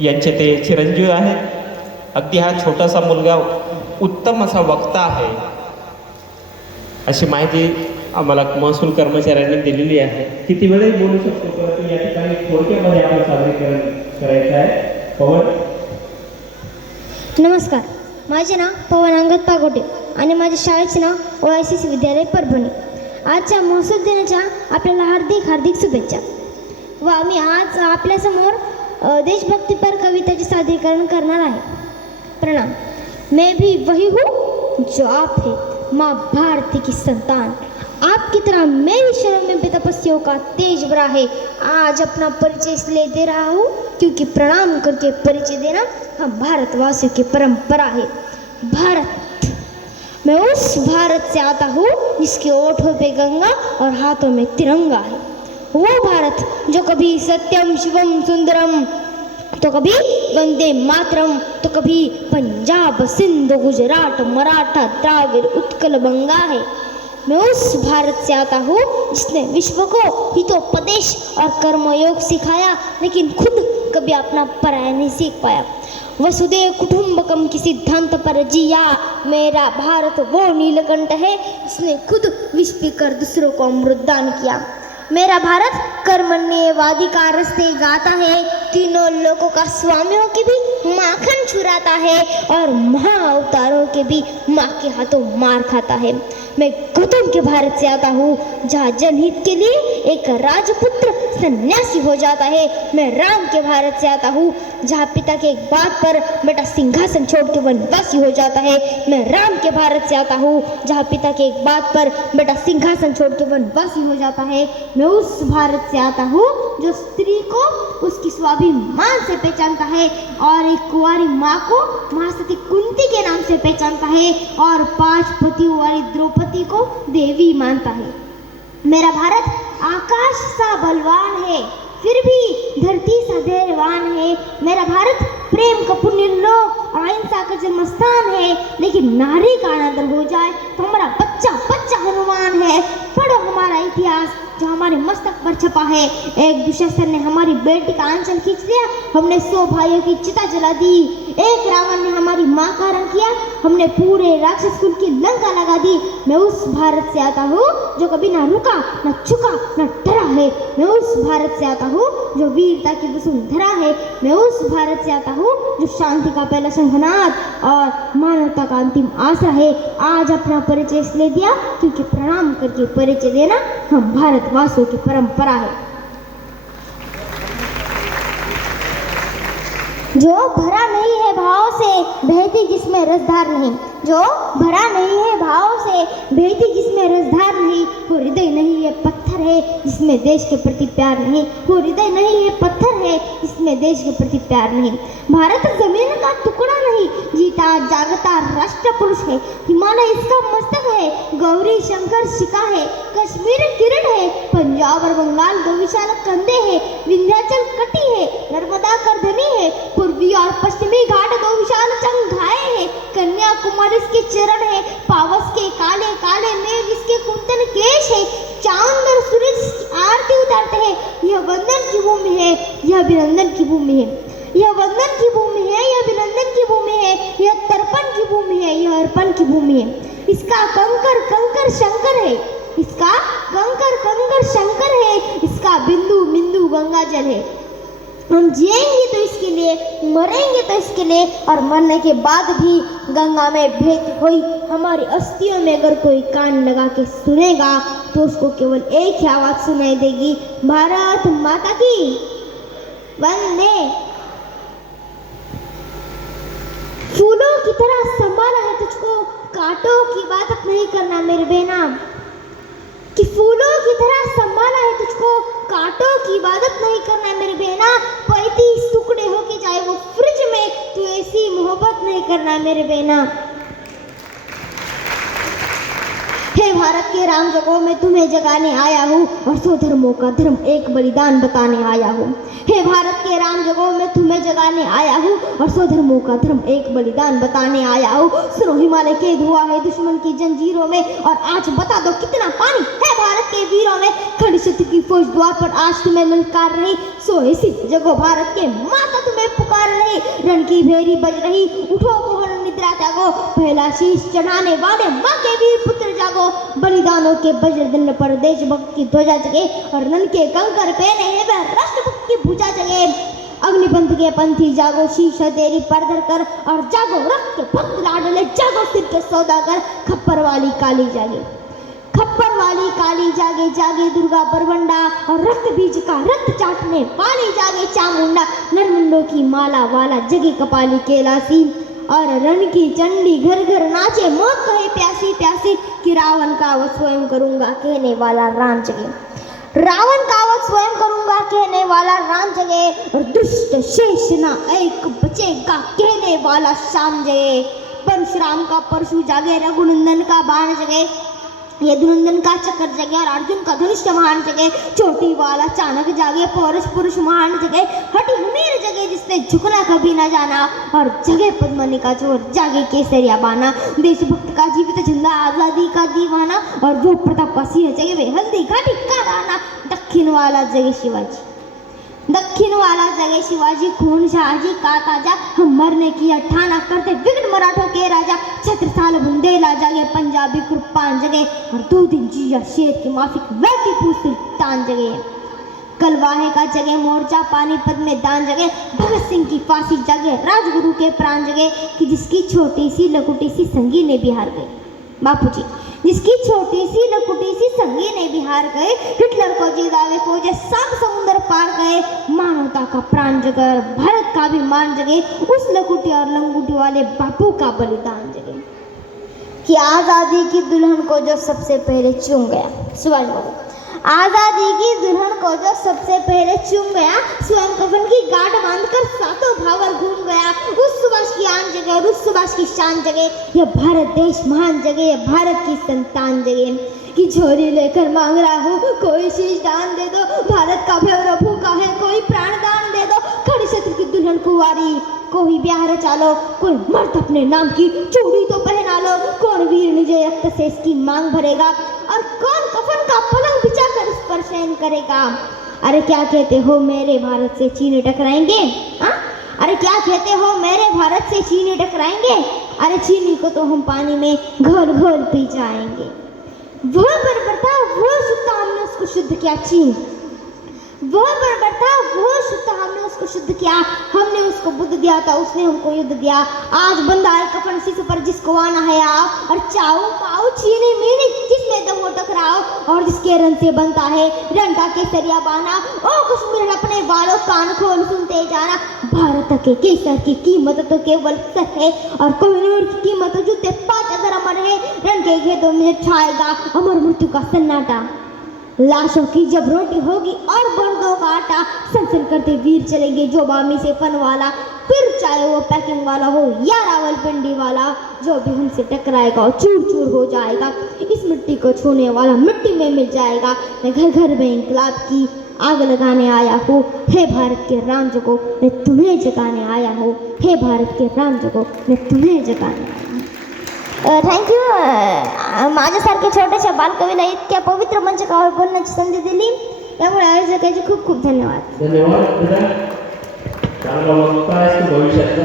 यांचे ते चिरंजीव आहेत. अगदी हा छोटासा मुलगा उत्तम असा वक्ता आहे अशी माहिती आम्हाला महसूल कर्मचाऱ्यांनी दिलेली आहे. किती वेळही बोलू शकतो, परंतु या ठिकाणी थोडक्यामध्ये आपण सादरीकरण करायचं आहे. पवन. नमस्कार, माझे नाव पवन अंगद पागोटे आणि माझ्या शाळेचे नाव OICC विद्यालय परभणी. आजच्या महसूल दिनाच्या आपल्याला हार्दिक हार्दिक शुभेच्छा. व आम्ही आज आपल्यासमोर देशभक्तीपर कविताचे सादरीकरण करणार आहे. प्रणाम. मैं भी वही हूँ जो आप है, माँ भारती की संतान. आपकी तरह मैं भी शरण में बेतपस्सियों का तेज भरा है. आज अपना परिचय इसलिए दे रहा हूँ क्योंकि प्रणाम करके परिचय देना हम भारतवासियों की परंपरा है. भारत, मैं उस भारत से आता हूँ जिसके ओठों पे गंगा और हाथों में तिरंगा है. वो भारत जो कभी सत्यम शिवम सुंदरम, तो कभी वंदे मातरम, तो कभी पंजाब सिंध गुजरात मराठा द्राविड़ उत्कल बंगा है. मैं उस भारत से आता हूँ जिसने विश्व को हितोपदेश और कर्मयोग सिखाया, लेकिन खुद कभी अपना पराया नहीं सीख पाया. वसुदेव कुटुंबकम के सिद्धांत पर जिया. मेरा भारत वो नीलकंठ है जिसने खुद विष पीकर दूसरों को अमृतदान किया. मेरा भारत कर्मण्यवादी का रस्ते गाता है, तीनों लोगों का स्वामी हो के भी माखन चुराता है और महाअवतारों के भी माँ के हाथों मार खाता है. मैं गौतम के भारत से आता हूँ जहाँ जनहित के लिए एक राजपुत्र सन्यासी हो जाता है. मैं राम के भारत से आता हूँ जहाँ पिता के एक बात पर बेटा सिंहासन छोड़ के वनवासी हो जाता है. मैं राम के भारत से आता हूँ जहाँ पिता के एक बात पर बेटा सिंहासन छोड़ के वनवासी हो जाता है. मैं उस भारत से आता हूँ जो स्त्री को उसकी स्वाभिमान से पहचानता है और एक कुंवारी माँ को महासती कुंती के नाम से पहचानता है और 5 पतियों वाली द्रौपदी को देवी मानता है. मेरा भारत आकाश सा बलवान है, फिर भी धरती सा धैर्यवान है. मेरा भारत प्रेम का पुण्य लोक और अहिंसा का जन्म स्थान है, लेकिन नारी का अनादर हो जाए तो हमारा बच्चा बच्चा हनुमान है. पढ़ो हमारा इतिहास जो हमारे मस्तक पर छपा है. एक दुशासन ने हमारी बेटी का आंचल खींच लिया, हमने 100 भाइयों की चिता जला दी. एक रावण ने हमारी माँ का हरण किया, हमने पूरे राक्षस कुल की लंका लगा दी. मैं उस भारत से आता हूँ जो कभी ना रुका ना झुका ना डरा है. मैं उस भारत से आता हूँ जो वीरता की वसुंधरा है. मैं उस भारत से आता हूँ जो शांति का पहला शंखनाद और मानवता का अंतिम आसरा है. आज अपना परिचय इसलिए दिया क्योंकि प्रणाम करके परिचय देना हम भारतवासियों की परंपरा है. जो भरा नहीं है भाव से बहती जिसमें रसधार नहीं. जो भरा नहीं है भाव से बहती जिसमें रसधार नहीं. वो हृदय नहीं है पत्थर है जिसमें देश के प्रति प्यार नहीं. वो हृदय नहीं है पत्थर है जिसमें देश के प्रति प्यार नहीं. भारत जमीन का टुकड़ा नहीं, जीता जागता राष्ट्र पुरुष है. हिमालय इसका मस्तक है, गौरी शंकर शिखा है, कश्मीर किरण है, पंजाब और बंगाल दो विशाल कंधे हैं, विंध्याचल कटी है, नर्मदा करधनी है, पूर्वी और पश्चिमी घाट दो विशाल चंगाए हैं, कन्याकुमारी इसके चरण है, पावस के काले काले मेघ इसके कुंदन केश है, चांद और सूरज आरती उतारते हैं. यह वंदन की भूमि है, यह अभिनंदन की भूमि है. यह वंदन की भूमि है, यह अभिनंदन की भूमि है, यह तर्पण की भूमि है, यह अर्पण की भूमि है. इसका कंकर कंकर शंकर है, इसका कंकर कंकर शंकर है, इसका बिंदु बिंदु गंगा जल है. हम जिएंगे तो इसके लिए, मरेंगे तो इसके लिए, और मरने के बाद भी गंगा में भेद हुई हमारी अस्थियों में अगर कोई कान लगा के सुनेगा तो उसको केवल एक ही आवाज सुनाई देगी, भारत माता की वंदे. फूलों की तरह संभाला है तुझको, कांटों की इबादत नहीं करना मेरे बेना. कि फूलों की तरह संभाला है तुझको, कांटों की इबादत नहीं करना मेरे बेना. 35 टुकड़े हो के जाए वो फ्रिज में, तो ऐसी मोहब्बत नहीं करना मेरे बेना. हे भारत के राम जगो, मैं तुम्हें जगाने आया हूँ और 100 धर्मों का धर्म एक बलिदान बताने आया हूँ. हे भारत के राम जगो, मैं तुम्हें जगाने आया हूँ और स्वधर्मों का धर्म एक बलिदान बताने आया हूँ। सुनो, हिमालय कैद हुआ है दुश्मन की जंजीरों में, और आज बता दो कितना पानी है भारत के वीरों में। खड़ी शत्रु की फौज द्वार पर आज तुम्हें ललकार रही, सो इसी जगो भारत के माता तुम्हें पुकार रही। रण की भेरी बज रही, उठो मोहन निद्रा जागो, पहला शीश चढ़ाने वाले माँ के वीर पुत्र जागो। बलिदानों के वज्रदंड पर देशभक्त की ध्वजा जगे, और रण के कंकर पहने हैं वह राष्ट्रभक्त की भुजा जगे। अग्निपंथ के पंथी जागो, शीश तेरी पर धर कर, और जागो रक्त के भक्त लाडले, जागो सिर के सौदागर। खप्पर वाली काली जागे, खप्पर वाली काली जागे, जागे दुर्गा बरबंडा, और रक्त बीज का रक्त चाटने वाली जागे चामुंडा। नरमुंडों की माला वाला जगे कपाली कैलासी, और रण की चंडी घर घर नाचे, मौत कहे प्यासी प्यासी। कि रावण का वध स्वयं करूंगा कहने वाला राम जगे, रावण का वध स्वयं करूंगा कहने वाला राम जगे। और दुष्ट शेष न एक बचेगा कहने वाला श्याम जगे। परशुराम का परशु जागे, रघुनंदन का बाण जगे, यदुनंदन का चक्र जगे, और अर्जुन का धनुष महान जगे। चोटी वाला चाणक जागे, पौरुष पुरुष महान जगे। हठी हमीर जगे जिसने झुकना कभी न जाना, और जगे पद्मनी का चोर, जागे केसरिया बाना। देशभक्त का जीवित झंडा, आजादी का दीवाना, और वो प्रताप का सिंह जगे वे हल्दी घाटी का राना। दक्षिण वाला जगे शिवाजी, दक्षिण वाला जगे शिवाजी, खून शाहजी का ताजा। हम मरने की अठाना करते विघ्न मराठों के राजा। छत्रसाल बुंदेला जागे, पंजाबी कुर्बान जगे, और 2 दिन जिया शेर की माफिक वैतीपुर सुल्तान जगे। कलवाहे का जगे मोर्चा, पानीपत में दान जगे। भगत सिंह की फांसी जगे, राजगुरु के प्राण जगे। कि जिसकी छोटी सी लकुटी सी संगी ने बिहार गए, बापूजी जिसकी छोटी सी लकुटी सी संगी ने बिहार गए। हिटलर को जितावे फौजे 7 समुद्र पार गए। मानवता का प्राण जगे, भारत का भी मान जगे। उस लकुटी और लंगूटी वाले बापू का बलिदान जगे। कि आज़ादी की दुल्हन को जो सबसे पहले चूम गया, शिवाजी बाबू, आज़ादी की दुल्हन को जो सबसे पहले चूम गया, स्वयं कफन की गांठ बांधकर 7 भावर घूम गया। उस सुभाष की आन जगे और उस सुभाष की शान जगे। यह भारत देश महान जगे, यह भारत की संतान जगे। कि झोली लेकर मांग रहा हूँ, कोई शीश दान दे दो। भारत का भैरव भूखा है, कोई प्राण दान दे दो। खड़ी शत्रु की दुल्हन कुंवारी, कोई ब्याह रचा लो। कोई मर्द अपने नाम की चूड़ी तो पहना लो। कौन वीर निज रक्त से इसकी मांग भरेगा, और कौन कफन का पलंग बिछा कर इस पर शयन करेगा। अरे क्या कहते हो मेरे भारत से चीनी टकराएंगे? अरे क्या कहते हो मेरे भारत से चीनी टकराएंगे? अरे चीनी को तो हम पानी में घोल घोल पी जाएंगे। वो बर्बरता, वो शुद्ध, हमने उसको शुद्ध किया। चीन वो बर्बरता, वो शुद्ध, हमने उसको शुद्ध किया। हमने उसको बुद्ध दिया था, उसने हमको युद्ध दिया। आज बंदा है कफन शीश पर, जिसको आना है आओ। और चाऊ पाऊ चीनी मीनी, जिसमें दम वो टकराओ। और जिसके रन से बनता है रन का केसरिया बाना। ओ कश्मीर अपने वालों, कान खोल सुनते जाना। भारत के केसर की कीमत तो केवल सर है, और कोहिनूर की कीमत जूते 5 अदर अमर है। रन के खेतों में छाएगा अमर मृत्यु का सन्नाटा। लाशों की जब रोटी होगी और बर्दों का आटा, सनसन करते वीर चलेंगे जो बामी से फन वाला। फिर चाहे वो पैकिंग वाला हो या रावलपिंडी वाला, जो भी हमसे टकराएगा वो चूर चूर हो जाएगा। इस मिट्टी को छूने वाला मिट्टी में मिल जाएगा। मैं घर घर में इंकलाब की आग लगाने आया हूँ। हे भारत के राम जगो, मैं तुम्हें जगाने आया हूँ। हे भारत के राम जगो, मैं तुम्हें जगाने आया हूँ। थँक्यू. माझ्यासारख्या छोट्याशा बालकवीला इतक्या पवित्र मंचकावर बोलण्याची संधी दिली, त्यामुळे आयोजकांचे खूप खूप धन्यवाद. धन्यवाद. चांगला वक्ता आहेस तू भविष्यातला.